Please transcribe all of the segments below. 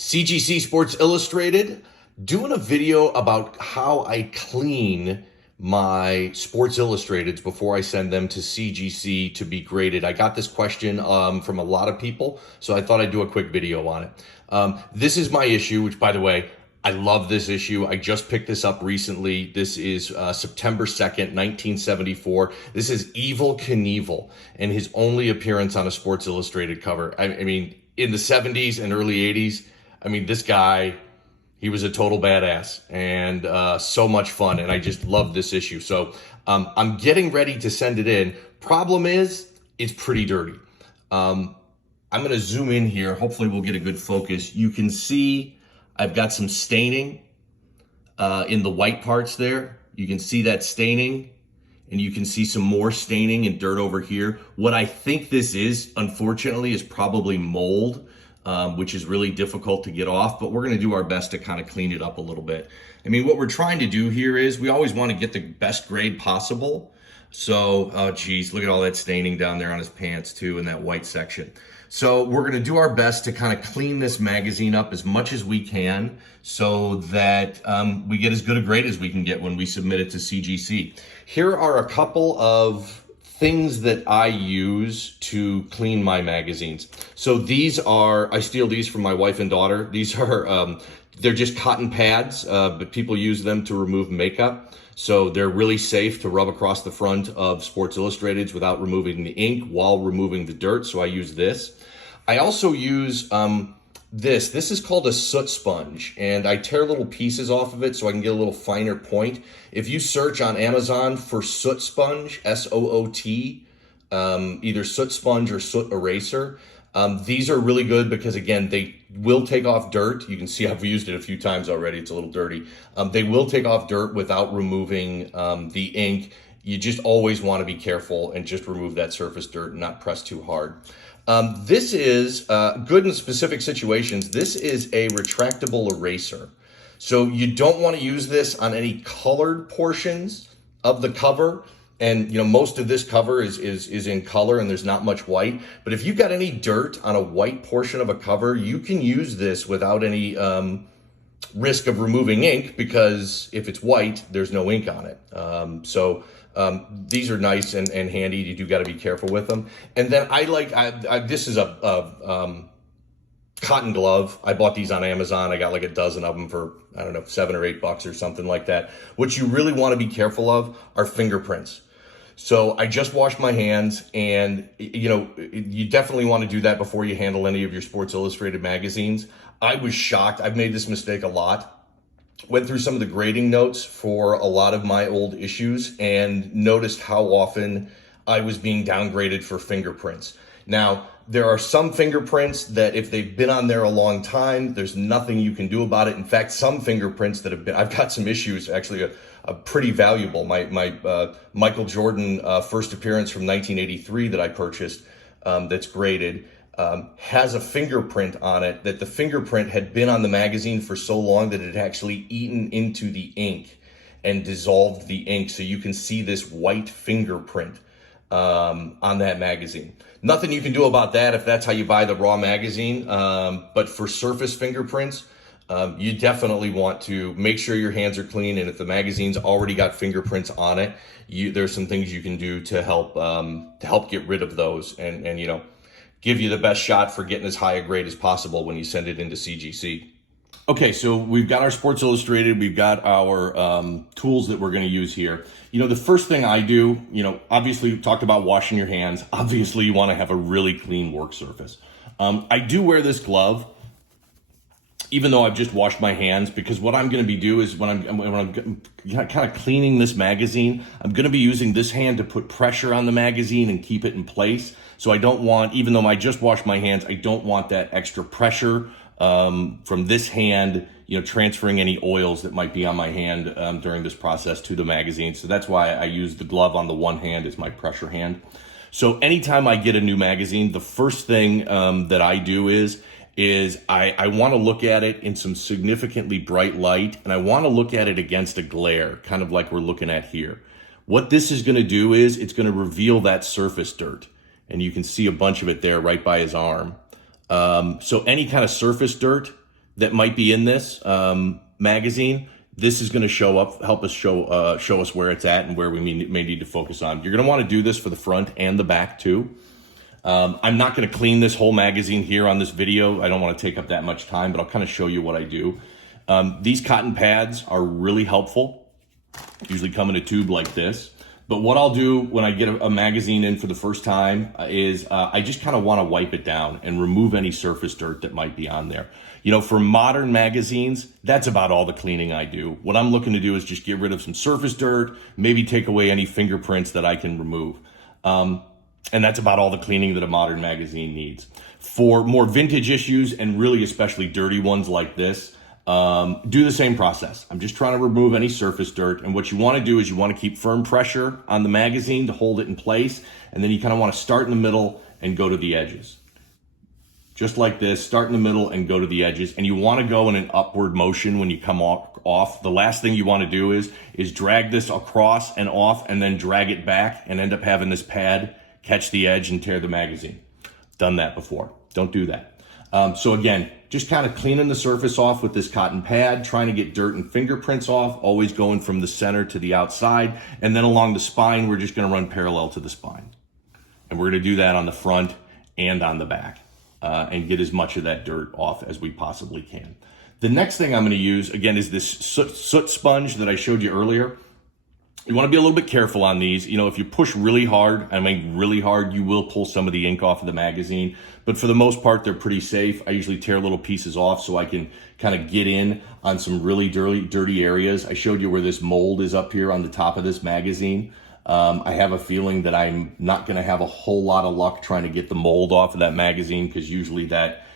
CGC Sports Illustrated, doing a video about how I clean my Sports Illustrateds before I send them to CGC to be graded. I got this question from a lot of people, so I thought I'd do a quick video on it. This is my issue, which, by the way, I love this issue. I just picked this up recently. This is September 2nd, 1974. This is Evel Knievel and his only appearance on a Sports Illustrated cover. I mean, in the 70s and early 80s, I mean, this guy, he was a total badass and so much fun. And I just love this issue. So I'm getting ready to send it in. Problem is, it's pretty dirty. I'm going to zoom in here. Hopefully we'll get a good focus. You can see I've got some staining in the white parts there. You can see that staining, and you can see some more staining and dirt over here. What I think this is, unfortunately, is probably mold, which is really difficult to get off, but we're gonna do our best to kind of clean it up a little bit. I mean, what we're trying to do here is we always wanna get the best grade possible. So, oh geez, look at all that staining down there on his pants too in that white section. So we're gonna do our best to kind of clean this magazine up as much as we can so that we get as good a grade as we can get when we submit it to CGC. Here are a couple of things that I use to clean my magazines. So these are, I steal these from my wife and daughter. These are, they're just cotton pads, but people use them to remove makeup. So they're really safe to rub across the front of Sports Illustrateds without removing the ink while removing the dirt. So I use this. I also use this is called a soot sponge, and I tear little pieces off of it so I can get a little finer point. If you search on Amazon for soot sponge, S-O-O-T, either soot sponge or soot eraser, these are really good because, again, they will take off dirt. You can see I've used it a few times already. It's a little dirty. They will take off dirt without removing the ink. You just always want to be careful and just remove that surface dirt and not press too hard. This is good in specific situations. This is a retractable eraser. So you don't want to use this on any colored portions of the cover. And, you know, most of this cover is in color and there's not much white. But if you've got any dirt on a white portion of a cover, you can use this without any risk of removing ink, because if it's white, there's no ink on it. These are nice and handy. You do got to be careful with them. And then this is a cotton glove. I bought these on Amazon. I got like a dozen of them for, I don't know, $7 or $8 or something like that. What you really want to be careful of are fingerprints. So I just washed my hands, and you know, you definitely want to do that before you handle any of your Sports Illustrated magazines. I was shocked. I've made this mistake a lot. Went through some of the grading notes for a lot of my old issues and noticed how often I was being downgraded for fingerprints. Now, there are some fingerprints that if they've been on there a long time, there's nothing you can do about it. In fact, some fingerprints that have been, I've got some issues, actually pretty valuable. My Michael Jordan first appearance from 1983 that I purchased, that's graded, has a fingerprint on it that the fingerprint had been on the magazine for so long that it had actually eaten into the ink and dissolved the ink. So you can see this white fingerprint on that magazine. Nothing you can do about that if that's how you buy the raw magazine. But for surface fingerprints, you definitely want to make sure your hands are clean. And if the magazine's already got fingerprints on it, there's some things you can do to help get rid of those and you know, give you the best shot for getting as high a grade as possible when you send it into CGC. Okay, so we've got our Sports Illustrated, we've got our tools that we're gonna use here. You know, the first thing I do, you know, obviously we talked about washing your hands. Obviously you wanna have a really clean work surface. I do wear this glove, even though I've just washed my hands, because what I'm gonna do is when I'm kind of cleaning this magazine, I'm gonna be using this hand to put pressure on the magazine and keep it in place. So I don't want, even though I just washed my hands, I don't want that extra pressure from this hand, you know, transferring any oils that might be on my hand during this process to the magazine. So that's why I use the glove on the one hand as my pressure hand. So anytime I get a new magazine, the first thing that I do is I want to look at it in some significantly bright light, and I want to look at it against a glare, kind of like we're looking at here. What this is going to do is it's going to reveal that surface dirt. And you can see a bunch of it there right by his arm. So any kind of surface dirt that might be in this magazine, this is going to show up, help us show us where it's at and where we may need to focus on. You're going to want to do this for the front and the back too. I'm not going to clean this whole magazine here on this video. I don't want to take up that much time, but I'll kind of show you what I do. These cotton pads are really helpful. Usually come in a tube like this. But what I'll do when I get a magazine in for the first time is I just kind of want to wipe it down and remove any surface dirt that might be on there. You know, for modern magazines, that's about all the cleaning I do. What I'm looking to do is just get rid of some surface dirt, maybe take away any fingerprints that I can remove. And that's about all the cleaning that a modern magazine needs. For more vintage issues, and really especially dirty ones like this, do the same process. I'm just trying to remove any surface dirt. And what you want to do is you want to keep firm pressure on the magazine to hold it in place. And then you kind of want to start in the middle and go to the edges. Just like this, start in the middle and go to the edges. And you want to go in an upward motion when you come off. The last thing you want to do is drag this across and off and then drag it back and end up having this pad catch the edge and tear the magazine. Done that before. Don't do that. So again, just kind of cleaning the surface off with this cotton pad, trying to get dirt and fingerprints off, always going from the center to the outside. And then along the spine, we're just going to run parallel to the spine. And we're going to do that on the front and on the back and get as much of that dirt off as we possibly can. The next thing I'm going to use, again, is this soot sponge that I showed you earlier. You want to be a little bit careful on these. You know, if you push really hard, I mean really hard, you will pull some of the ink off of the magazine. But for the most part, they're pretty safe. I usually tear little pieces off so I can kind of get in on some really dirty areas. I showed you where this mold is up here on the top of this magazine. I have a feeling that I'm not going to have a whole lot of luck trying to get the mold off of that magazine, because usually that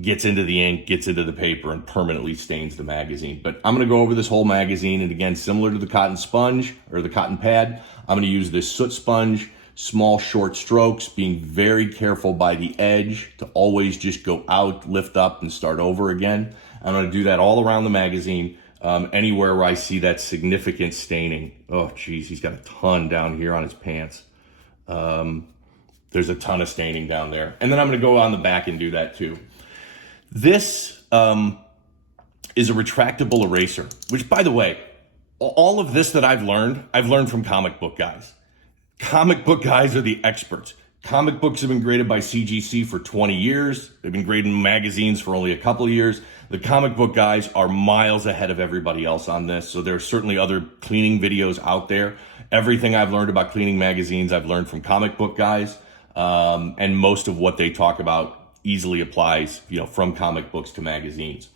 gets into the ink, gets into the paper, and permanently stains the magazine. But I'm going to go over this whole magazine, and again, similar to the cotton sponge or the cotton pad, I'm going to use this soot sponge, small short strokes, being very careful by the edge to always just go out, lift up, and start over again. I'm going to do that all around the magazine, anywhere where I see that significant staining. Oh geez, he's got a ton down here on his pants. There's a ton of staining down there. And then I'm going to go on the back and do that too. This is a retractable eraser, which, by the way, all of this that I've learned from comic book guys. Comic book guys are the experts. Comic books have been graded by CGC for 20 years. They've been grading magazines for only a couple of years. The comic book guys are miles ahead of everybody else on this. So there are certainly other cleaning videos out there. Everything I've learned about cleaning magazines, I've learned from comic book guys. And most of what they talk about easily applies, you know, from comic books to magazines.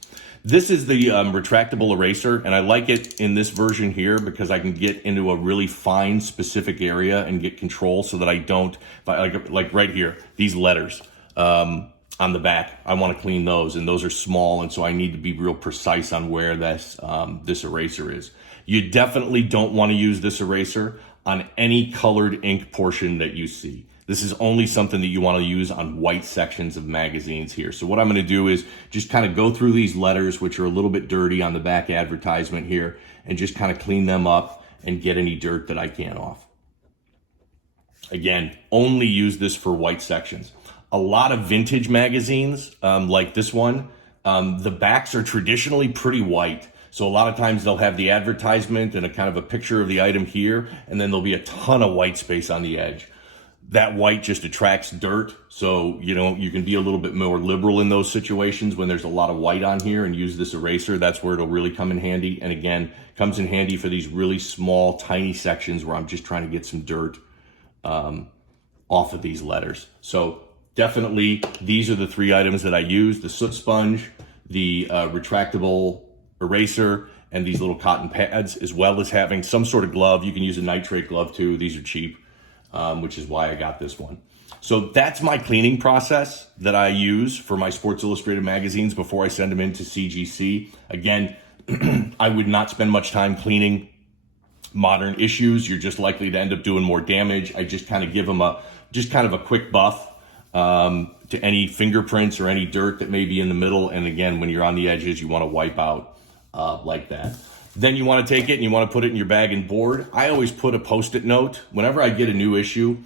This is the retractable eraser, and I like it in this version here because I can get into a really fine, specific area and get control so that I don't, like right here, these letters on the back, I want to clean those, and those are small, and so I need to be real precise on where this eraser is. You definitely don't want to use this eraser on any colored ink portion that you see. This is only something that you want to use on white sections of magazines here. So what I'm going to do is just kind of go through these letters, which are a little bit dirty on the back advertisement here, and just kind of clean them up and get any dirt that I can off. Again, only use this for white sections. A lot of vintage magazines, like this one, the backs are traditionally pretty white. So a lot of times they'll have the advertisement and a kind of a picture of the item here, and then there'll be a ton of white space on the edge. That white just attracts dirt, so you know you can be a little bit more liberal in those situations when there's a lot of white on here, and use this eraser. That's where it'll really come in handy. And again, comes in handy for these really small, tiny sections where I'm just trying to get some dirt off of these letters. So definitely, these are the three items that I use: the soot sponge, the retractable eraser, and these little cotton pads, as well as having some sort of glove. You can use a nitrate glove too. These are cheap. Which is why I got this one. So that's my cleaning process that I use for my Sports Illustrated magazines before I send them into CGC. Again, I would not spend much time cleaning modern issues. You're just likely to end up doing more damage. I just kind of give them a quick buff to any fingerprints or any dirt that may be in the middle. And again, when you're on the edges, you want to wipe out like that. Then you want to take it and you want to put it in your bag and board. I always put a Post-it note. Whenever I get a new issue,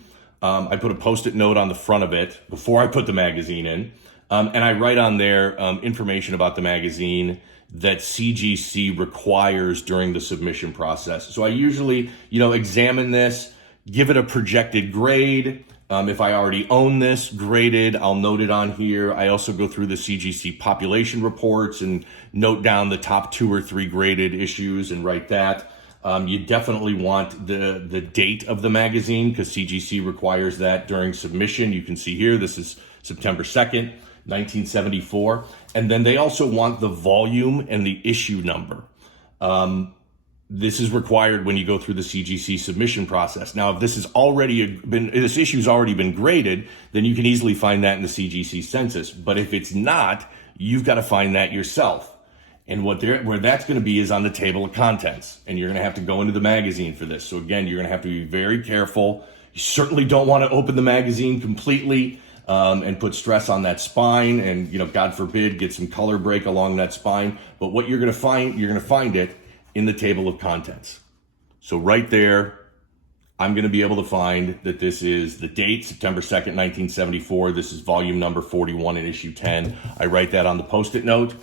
I put a Post-it note on the front of it before I put the magazine in. And I write on there information about the magazine that CGC requires during the submission process. So I usually, examine this, give it a projected grade. If I already own this, graded, I'll note it on here. I also go through the CGC population reports and note down the top 2 or 3 graded issues and write that. You definitely want the date of the magazine because CGC requires that during submission. You can see here, this is September 2nd, 1974. And then they also want the volume and the issue number. This is required when you go through the CGC submission process. Now, if this issue's already been graded, then you can easily find that in the CGC census. But if it's not, you've got to find that yourself. And where that's going to be is on the table of contents. And you're going to have to go into the magazine for this. So again, you're going to have to be very careful. You certainly don't want to open the magazine completely and put stress on that spine and, God forbid, get some color break along that spine. But what you're going to find it in the table of contents. So right there, I'm going to be able to find that this is the date, September 2nd, 1974. This is volume number 41 in issue 10. I write that on the Post-it note,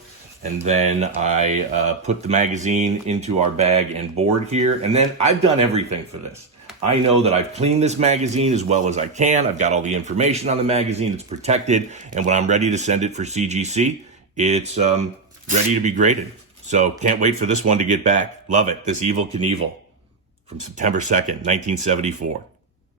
and then I put the magazine into our bag and board here. And then I've done everything for this. I know that I've cleaned this magazine as well as I can. I've got all the information on the magazine. It's protected. And when I'm ready to send it for CGC, it's ready to be graded. So can't wait for this one to get back. Love it. This Evel Knievel from September 2nd, 1974.